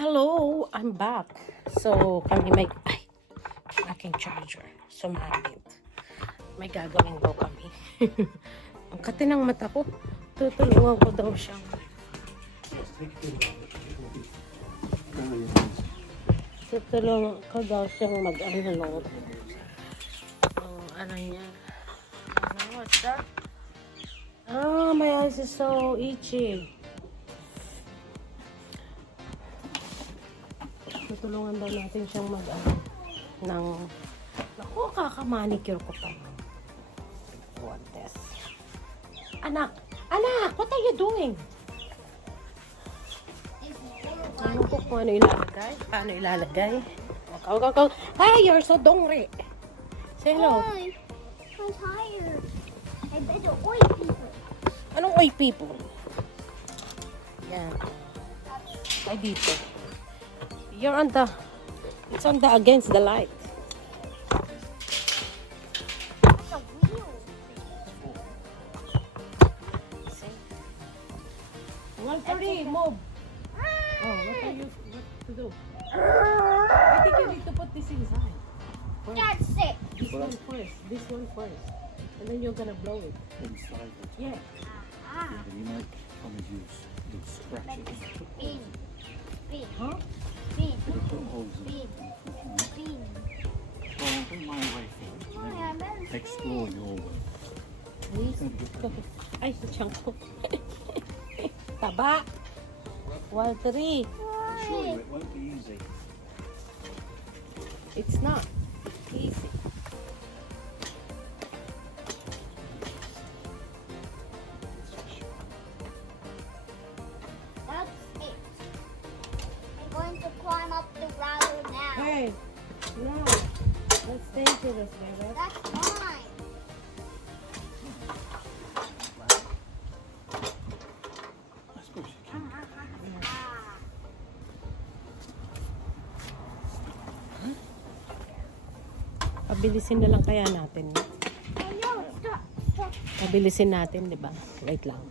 Hello, I'm back. So, kami aking charger. Sumabit. May gagawin daw kami. Ang kati ng mata ko. Tutulungan ko daw siyang mag-unload. Ano niya? What's that? Oh, my eyes is so itchy. Tutulungan daw natin siyang naku, kakamanicure ko pa. One test. Anak, what are you doing? Ano ko kung ano ilalagay? Paano ilalagay? Go. Hey, you're so dongri. Say hello. Hi. I'm tired. I bet the oy people. Anong oy people? Yan. Ay, dito. You're on the, it's on the against the light. It's a wheel. See? 130, move. Oh, what to do? I think you need to put this inside. That's it. This one first. And then you're gonna blow it. Inside it. Yeah. Ah. And you might want to use these scratches. Spin. Spin. Huh? Spin. Put holes in Spin. it. Spin. Well, do my way first. Why, and I'm then not explore your way. Please. Ay, tiyan ko. Taba. 1-3. I assure you, it won't be easy. It's not easy. That's it. I'm going to climb up the ladder now. Hey, no. That's dangerous, baby. That's mine. I suppose you can. Ah. Pabilisin na lang kaya natin. Oh no, stop. Stop. Pabilisin natin, di ba? Wait lang.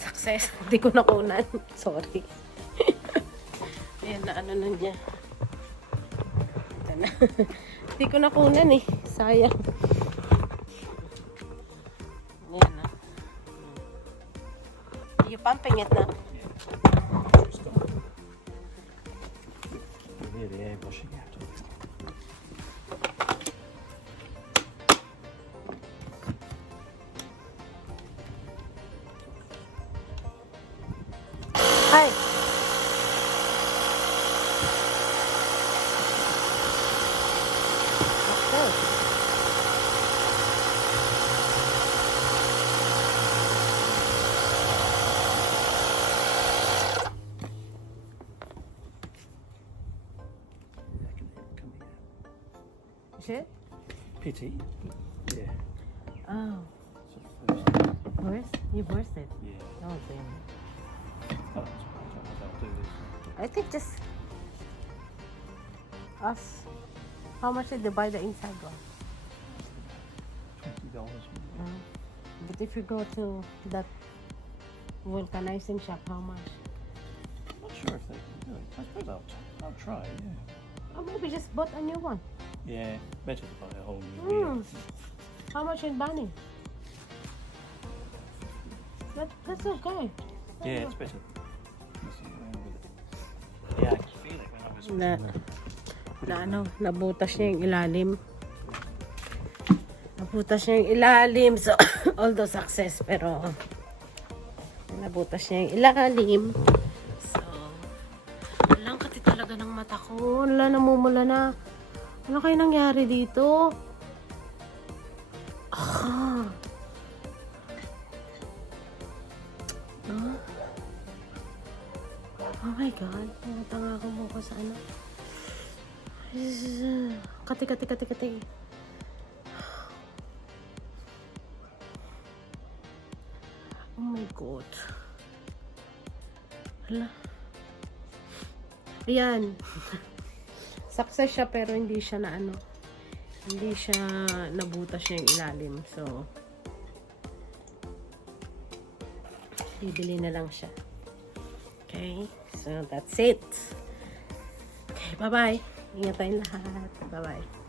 Success. Hindi ko nakunan. Sorry. Ayan na, ano na niya. Ito na. Hindi ko nakunan eh. Sayang. Ayan na. You pumping it na? Stop. Really airbrushing out. Hi. Okay. Yeah, I can hear it coming out. Is it? Pity. Yeah. Oh. So first, Burst? You burst it? yeah. Oh, damn. Oh, that's right. I don't know how to do this. I think just us. How much did they buy the inside one? $20. But if you go to that vulcanizing shop, how much? Not sure if they can do it. I suppose I'll try, yeah. Or maybe just bought a new one. Yeah, better to buy a whole new wheel. How much in Bunny? That's okay. Yeah, it's better. Messing around with it. Yeah, I can feel it when I was Nabutas niya yung ilalim. Nabutas niya yung ilalim. So, although success, pero nabutas niya yung ilalim. So, walang kati talaga ng mata ko. Wala, namumula na. Ano kayo nangyari dito? 1 my God. Tanga ako mo ko sa ano. Kati. Oh my God. Hala. Ayan. Success siya pero hindi siya na ano. Hindi siya nabutas niya yung ilalim. So, bibili na lang siya. Okay. So, that's it. Okay, bye-bye. Ingat tayong lahat. Bye-bye.